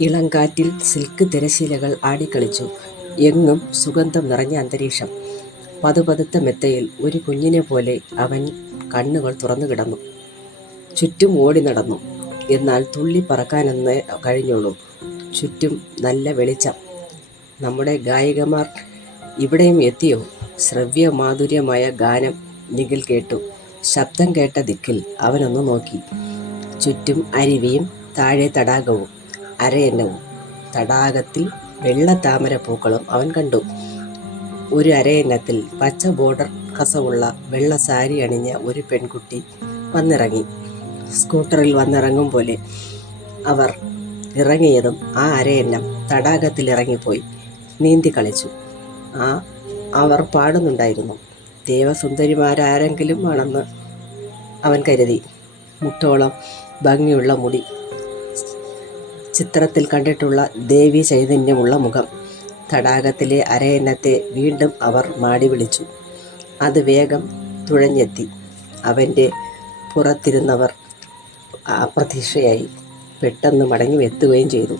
ഇളങ്കാറ്റിൽ silk തിരശ്ശീലകൾ ആടിക്കളിച്ചു. എങ്ങും സുഗന്ധം നിറഞ്ഞ അന്തരീക്ഷം. പതുപതുത്ത മെത്തയിൽ ഒരു കുഞ്ഞിനെപ്പോലെ അവൻ കണ്ണുകൾ തുറന്നു കിടന്നു. ചുറ്റും ഓടി നടന്നു. എന്നാൽ തുള്ളി പറക്കാനെന്നേ കഴിഞ്ഞുള്ളൂ. ചുറ്റും നല്ല വെളിച്ചം. നമ്മുടെ ഗായികമാർ ഇവിടെയും എത്തിയോ? ശ്രവ്യമാധുര്യമായ ഗാനം നിഖിൽ കേട്ടു. ശബ്ദം കേട്ട ദിക്കിൽ അവനൊന്നു നോക്കി. ചുറ്റും അരുവിയും താഴെ തടാകവും അരയന്നവും. തടാകത്തിൽ വെള്ളത്താമരപ്പൂക്കളും അവൻ കണ്ടു. ഒരു അരയന്നത്തിൽ പച്ച ബോർഡർ കസവുള്ള വെള്ള സാരി അണിഞ്ഞ ഒരു പെൺകുട്ടി വന്നിറങ്ങി. സ്കൂട്ടറിൽ വന്നിറങ്ങും പോലെ അവർ ഇറങ്ങിയതും ആ അരയന്നം തടാകത്തിൽ ഇറങ്ങിപ്പോയി നീന്തി കളിച്ചു. അവർ പാടുന്നുണ്ടായിരുന്നു. ദേവസുന്ദരിമാരാരെങ്കിലും ആണെന്ന് അവൻ കരുതി. മുട്ടോളം ഭംഗിയുള്ള മുടി, ചിത്രത്തിൽ കണ്ടിട്ടുള്ള ദേവി ചൈതന്യമുള്ള മുഖം. തടാകത്തിലെ അരയന്നത്തെ വീണ്ടും അവർ മാടി വിളിച്ചു. അത് വേഗം തുഴഞ്ഞെത്തി. അവൻ്റെ പുറത്തിരുന്നവർ അപ്രതീക്ഷയായി. പെട്ടെന്ന് മടങ്ങി എത്തുകയും ചെയ്തു.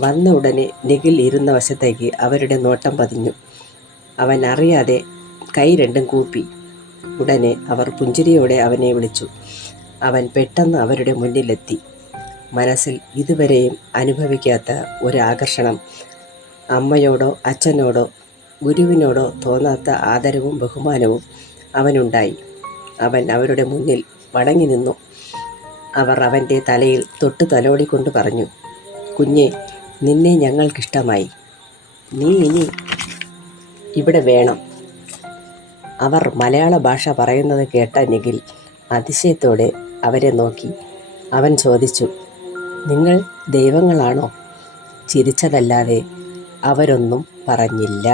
വന്ന ഉടനെ നിഖിൽ ഇരുന്ന വശത്തേക്ക് അവരുടെ നോട്ടം പതിഞ്ഞു. അവൻ അറിയാതെ കൈ രണ്ടും കൂപ്പി. ഉടനെ അവർ പുഞ്ചിരിയോടെ അവനെ വിളിച്ചു. അവൻ പെട്ടെന്ന് അവരുടെ മുന്നിലെത്തി. മനസ്സിൽ ഇതുവരെയും അനുഭവിക്കാത്ത ഒരു ആകർഷണം. അമ്മയോടോ അച്ഛനോടോ ഗുരുവിനോടോ തോന്നാത്ത ആദരവും ബഹുമാനവും അവനുണ്ടായി. അവൻ അവരുടെ മുന്നിൽ വണങ്ങി നിന്നു. അവർ അവൻ്റെ തലയിൽ തൊട്ട് തലോടിക്കൊണ്ട് പറഞ്ഞു, "കുഞ്ഞെ, നിന്നെ ഞങ്ങൾക്കിഷ്ടമായി. നീ ഇനി ഇവിടെ വേണം." അവർ മലയാള ഭാഷ പറയുന്നത് കേട്ട നിഖിൽ അതിശയത്തോടെ അവരെ നോക്കി. അവൻ ചോദിച്ചു, "നിങ്ങൾ ദൈവങ്ങളാണോ?" ചിരിച്ചതല്ലാതെ അവരൊന്നും പറഞ്ഞില്ല.